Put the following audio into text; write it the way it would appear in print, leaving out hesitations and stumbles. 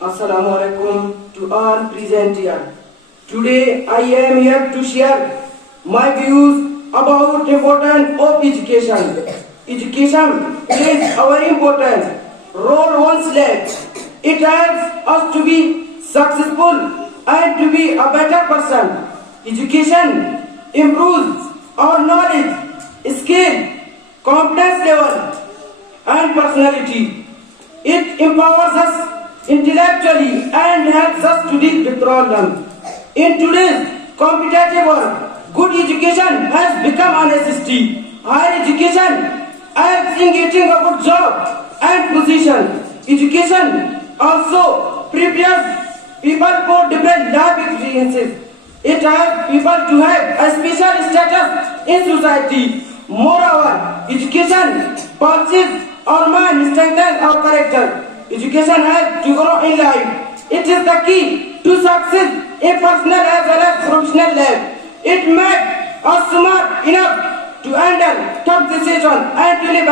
Assalamu alaikum to all present here. Today I am here to share my views about importance of education. Education plays a very important role in one's life. It helps us to be successful and to be a better person. Education improves our knowledge, skill, confidence level and personality. It empowers us intellectually and helps us to deal with problems. In today's competitive world, good education has become a necessity. Higher education helps in getting a good job and position. Education also prepares people for different life experiences. It helps people to have a special status in society. Moreover, education pulses our mind, strengthens our character. Education helps to grow in life. It is the key to success in personal as well as professional life. It makes us smart enough to handle tough decisions and to live